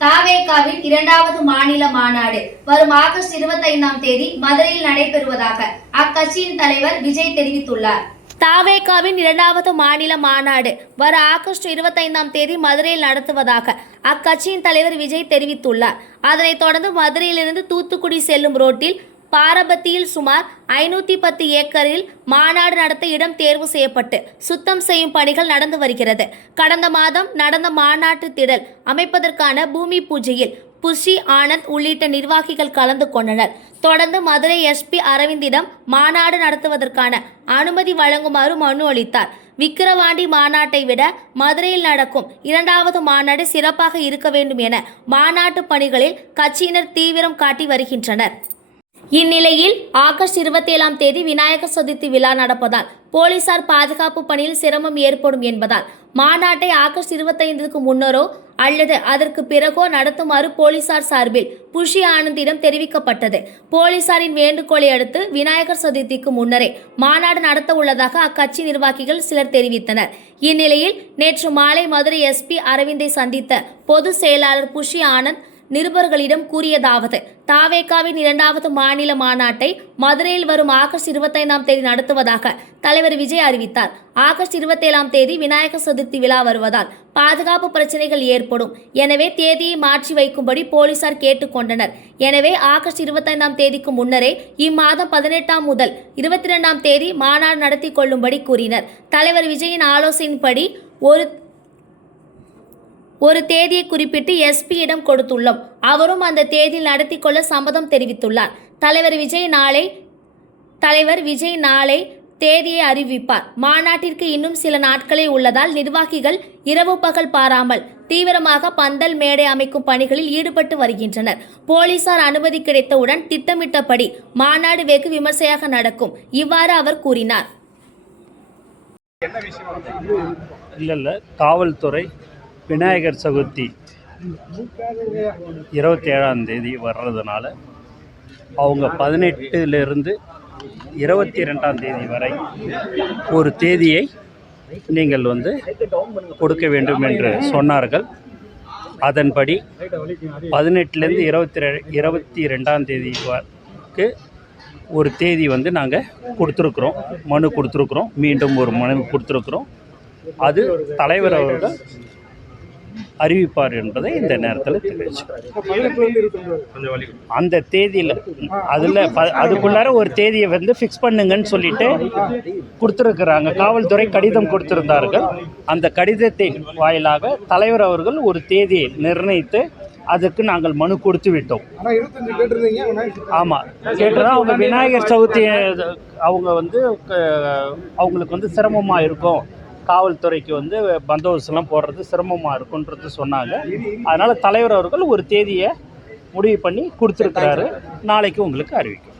தாவேகாவின் இரண்டாவது மாநில மாநாடு வரும் ஆகஸ்ட் இருபத்தைந்தாம் தேதி மதுரையில் நடைபெறுவதாக அக்கட்சியின் தலைவர் விஜய் தெரிவித்துள்ளார். தாவேகாவின் இரண்டாவது மாநில மாநாடு வர ஆகஸ்ட் இருபத்தைந்தாம் தேதி மதுரையில் நடத்துவதாக அக்கட்சியின் தலைவர் விஜய் தெரிவித்துள்ளார். அதனைத் தொடர்ந்து மதுரையிலிருந்து தூத்துக்குடி செல்லும் ரோட்டில் பாரபத்தியில் சுமார் ஐநூற்றி பத்து ஏக்கரில் மாநாடு நடத்த இடம் தேர்வு செய்யப்பட்டு சுத்தம் செய்யும் பணிகள் நடந்து வருகிறது. கடந்த மாதம் நடந்த மாநாட்டு திடல் அமைப்பதற்கான பூமி பூஜையில் புஷி ஆனந்த் உள்ளிட்ட நிர்வாகிகள் கலந்து கொண்டனர். தொடர்ந்து மதுரை எஸ்பி அரவிந்திடம் மாநாடு நடத்துவதற்கான அனுமதி வழங்குமாறு மனு அளித்தார். விக்கிரவாண்டி மாநாட்டை விட மதுரையில் நடக்கும் இரண்டாவது மாநாடு சிறப்பாக இருக்க வேண்டும் என மாநாட்டு பணிகளில் கட்சியினர் தீவிரம் காட்டி வருகின்றனர். இந்நிலையில் ஆகஸ்ட் இருபத்தி ஏழாம் தேதி விநாயகர் சதுர்த்தி விழா நடப்பதால் போலீசார் பாதுகாப்பு பணியில் சிரமம் ஏற்படும் என்பதால் மாநாட்டை ஆகஸ்ட் இருபத்தைந்துக்கு முன்னரோ அல்லது அதற்கு பிறகோ நடத்துமாறு போலீசார் சார்பில் புஷி ஆனந்திடம் தெரிவிக்கப்பட்டது. போலீசாரின் வேண்டுகோளை அடுத்து விநாயகர் சதுர்த்திக்கு முன்னரே மாநாடு நடத்த உள்ளதாக அக்கட்சி நிர்வாகிகள் சிலர் தெரிவித்தனர். இந்நிலையில் நேற்று மாலை மதுரை எஸ்பி அரவிந்தை சந்தித்த பொதுச் செயலாளர் புஷி ஆனந்த் நிருபர்களிடம் கூறியதாவது தாவேகாவின் இரண்டாவது மாநில மாநாட்டை மதுரையில் வரும் ஆகஸ்ட் இருபத்தைந்தாம் தேதி நடத்துவதாக தலைவர் விஜய் அறிவித்தார். ஆகஸ்ட் இருபத்தேழாம் தேதி விநாயகர் சதுர்த்தி விழா வருவதால் பாதுகாப்பு பிரச்சனைகள் ஏற்படும். எனவே தேதியை மாற்றி வைக்கும்படி போலீசார் கேட்டுக்கொண்டனர் எனவே ஆகஸ்ட் இருபத்தைந்தாம் தேதிக்கு முன்னரே இம்மாதம் பதினெட்டாம் முதல் இருபத்தி ரெண்டாம் தேதி மாநாடு நடத்தி கொள்ளும்படி கூறினர். தலைவர் விஜயின் ஆலோசனையின்படி ஒரு ஒரு தேதியை குறிப்பிட்டு எஸ்பியிடம் கொடுத்துள்ளோம். அவரும் அந்த தேதியில் நடத்தி கொள்ள சம்மதம் தெரிவித்துள்ளார். தலைவர் விஜய் நாளை தலைவர் விஜய் நாளை தேதியை அறிவிப்பார். மாநாட்டிற்கு இன்னும் சில நாட்களே உள்ளதால் நிர்வாகிகள் இரவு பகல் பாராமல் தீவிரமாக பந்தல் மேடை அமைக்கும் பணிகளில் ஈடுபட்டு வருகின்றனர். போலீசார் அனுமதி கிடைத்தவுடன் திட்டமிட்டபடி மாநாடு வெகு விமர்சையாக நடக்கும். இவ்வாறு அவர் கூறினார். இல்லை இல்லை காவல்துறை விநாயகர் சதுர்த்தி இருபத்தி ஏழாம் தேதி வர்றதுனால அவங்க பதினெட்டுலேருந்து இருபத்தி ரெண்டாம் தேதி வரை ஒரு தேதியை நீங்கள் வந்து கொடுக்க வேண்டும் என்று சொன்னார்கள். அதன்படி பதினெட்டுலேருந்து இருபத்தி ரெ இருபத்தி ரெண்டாம் தேதி வரைக்கு ஒரு தேதி வந்து நாங்கள் கொடுத்துருக்குறோம். மனு கொடுத்துருக்குறோம். மீண்டும் ஒரு மனு கொடுத்துருக்குறோம். அது தலைவர் அவர்கள் அறிவிப்பார் என்பதை இந்த நேரத்தில் தெரிவிச்சுக்கிறேன். அந்த தேதியில் அதில் ப அதுக்குள்ளார ஒரு தேதியை வந்து ஃபிக்ஸ் பண்ணுங்கன்னு சொல்லிட்டு கொடுத்துருக்குறாங்க. காவல்துறை கடிதம் கொடுத்திருந்தார்கள். அந்த கடிதத்தின் வாயிலாக தலைவர் அவர்கள் ஒரு தேதியை நிர்ணயித்து அதுக்கு நாங்கள் மனு கொடுத்து விட்டோம். ஆமாம் கேட்டதான் அவங்க விநாயகர் சதுர்த்தி அவங்க வந்து அவங்களுக்கு வந்து சிரமமாக இருக்கும். காவல்துறைக்கு வந்து பந்தோபஸ்துலாம் போடுறது சிரமமாக இருக்குன்றது சொன்னாங்க அதனால் தலைவர் அவர்கள் ஒரு தேதியை முடிவு பண்ணி கொடுத்துருக்கிறாரு நாளைக்கு உங்களுக்கு அறிவிக்கும்